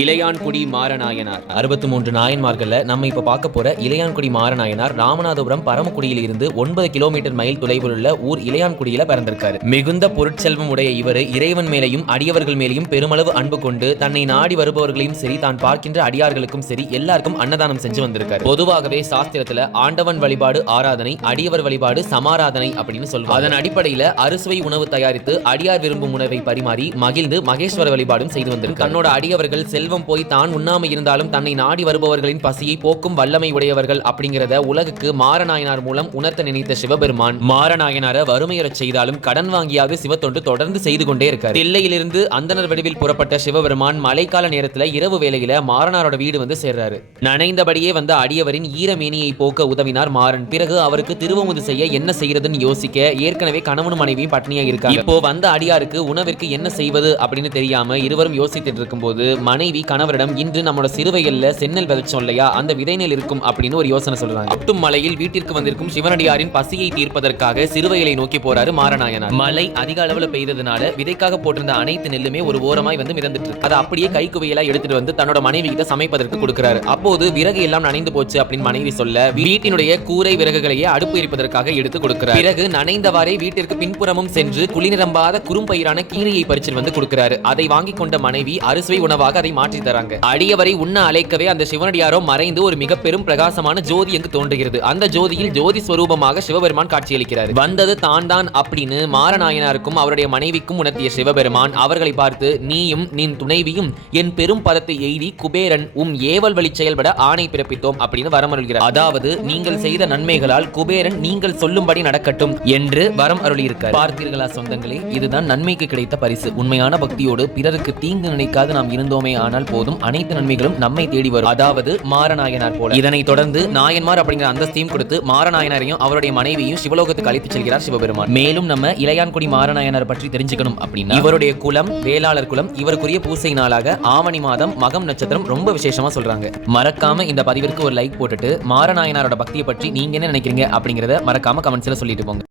இளையான்குடி மாரநாயனார் 63 நாயன்மார்கள்ல நம்ம இப்ப பார்க்க போற இளையான்குடி மாரநாயனார் ராமநாதபுரம் பரமக்குடியில் இருந்து 9 கிலோமீட்டர் மைல் தொலைவில் உள்ள ஊர் இளையான்குடியில பிறந்திருக்காரு. மிகுந்த பொருட்செல்வம் உடைய இவர் இறைவன் மேலையும் அடியவர்கள் மேலையும் பெருமளவு அன்பு கொண்டு தன்னை நாடி வருபவர்களையும் சரி தான் பார்க்கின்ற அடியார்களுக்கும் சரி எல்லாருக்கும் அன்னதானம் செஞ்சு வந்திருக்காரு. பொதுவாகவே சாஸ்திரத்துல ஆண்டவன் வழிபாடு ஆராதனை, அடியவர் வழிபாடு சமாராதனை அப்படின்னு சொல்லுவாங்க. அதன் அடிப்படையில அறுசுவை உணவு தயாரித்து அடியார் விரும்பும் உணவை பரிமாறி மகிழ்ந்து மகேஸ்வர வழிபாடும் செய்து வந்திருக்கார். தன்னோட அடியவர்கள் செல்வம் போய் தான் உண்ணாமை இருந்தாலும் தன்னை நாடி வருபவர்களின் பசியை போக்கும் வல்லமை உடையவர்கள் அப்படிங்கிறத உலகுக்கு மாரநாயனார் மூலம் உணர்த்த நினைத்த சிவபெருமான் மாரநாயனார வறுமையறச் செய்தாலும் கடன் வாங்கியாவது சிவத்தொண்டு தொடர்ந்து செய்து கொண்டே இருக்கார். தில்லையிலிருந்து அந்தனர் வடிவில் புறப்பட்ட சிவபெருமான் மழைக்கால நேரத்துல இரவு வேளையில மாரனாரோட வீடு வந்து சேர்றாரு. நனைந்தபடியே வந்த அடியவரின் ஈரமேனியை போக்க உதவினார் மாறன். பிறகு அவருக்கு திருவமுது செய்ய என்ன செய்யறதுன்னு யோசிக்க ஏற்கனவே கணவனும் மனைவியும் பட்னியா இருக்காங்க. இப்போ வந்த அடியாருக்கு உணவிற்கு என்ன செய்வது அப்படின்னு தெரியாம இருவரும் யோசித்துட்டு இருக்கும்போது மனைவி கணவரிடம் இன்று நம்மளோட சிறுவைகள்ல சென்னல் விதைச்சோம் இல்லையா, அந்த விதைநெல் இருக்கும் அப்படின்னு ஒரு யோசனை சொல்றாங்க. அப்டும் மலையில் வீட்டிற்கு வந்திருக்கும் சிவனடியாரின் பசியை தீர்ப்பதற்காக சிறுவைகளை நோக்கி போறாரு மாரநாயனார். மழை அதிக அளவுல பெய்ததுனால விதைக்காக போட்டிருந்த அனைத்து நெல்லுமே ஒரு ஓரமாய் வந்து மிதந்துட்டு அதை அப்படியே கைக்குவையெல்லாம் எடுத்துட்டு வந்து தன்னோட மனைவி கிட்ட சமைப்பதற்கு கொடுக்கிறாரு. அப்போது விறகு எல்லாம் நனைந்து போச்சு அப்படின்னு மனைவி சொல்ல வீட்டினுடைய கூரை விறகுகளையே அடுப்பு எரிப்பதற்காக எடுத்து கொடுக்கிறார். பிறகு நனைந்தவாறே வீட்டிற்கு பின்புறமும் சென்று குளிநிரம்பாத குறும்பயிரான கீரையை பறிச்சு வந்து கொடுக்கிறாரு. அதை வாங்கி கொண்ட மனைவி அறுசுவை உணவாக அதை மாற்றி தராங்க. அடியவரை உண்ண அழைக்கவே அந்த சிவனடியாரோ மறைந்து ஒரு மிக பெரும் பிரகாசமான ஜோதி எங்கு தோன்றுகிறது. அந்த ஜோதியில் ஜோதி ஸ்வரூபமாக சிவபெருமான் காட்சியளிக்கிறார். வந்தது தான் அப்படின்னு மாரநாயனாருக்கும் அவருடைய மனைவிக்கும் உணர்த்திய சிவபெருமான் அவர்களை பார்த்து நீயும் நின் துணைவியும் என் பெரும் பதத்தை எய்தி குபேரன் ஏவல் வழி செயல்பட ஆணை பிறப்பித்தோம் அப்படின்னு வரம் அருள்கிறார். அதாவது நீங்கள் செய்த நன்மைகளால் குபேரன் நீங்கள் சொல்லும்படி நடக்கட்டும் என்று வரம் அருளியிருக்கார். பார்த்தீர்களா சொந்தங்களே, இதுதான் நன்மைக்கு கிடைத்த பரிசு. உண்மையான பக்தியோடு பிறருக்கு தீங்கு நினைக்காது நாம் இருந்தோமே ஆனால் போதும், அனைத்து நன்மைகளும் நம்மை தேடி வரும். அதாவது மாரநாயனார் போல. இதனைத் தொடர்ந்து நாயன்மார் அப்படிங்கிற அந்தஸ்தையும் கொடுத்து மாரநாயனாரையும் அவருடைய மனைவியும் சிவலோகத்துக்கு அழைத்து செல்கிறார் சிவபெருமான். மேலும் நம்ம இளையான்குடி மாரநாயனார் பற்றி தெரிஞ்சுக்கணும் அப்படின்னா இவருடைய குலம் வேளாளர் குலம். இவருக்குரிய பூசை நாளாக ஆவணி மாதம் மகம் நட்சத்திரம் ரொம்ப விசேஷமா சொல்றாங்க. மறக்காம இந்த பதிவிற்கு ஒரு லைக் போட்டுட்டு மாரநாயனாரோட பக்தியை பற்றி நீங்க என்ன நினைக்கிறீங்க அப்படிங்கறத மறக்காம கமெண்ட்ஸ்ல சொல்லிட்டு போங்க.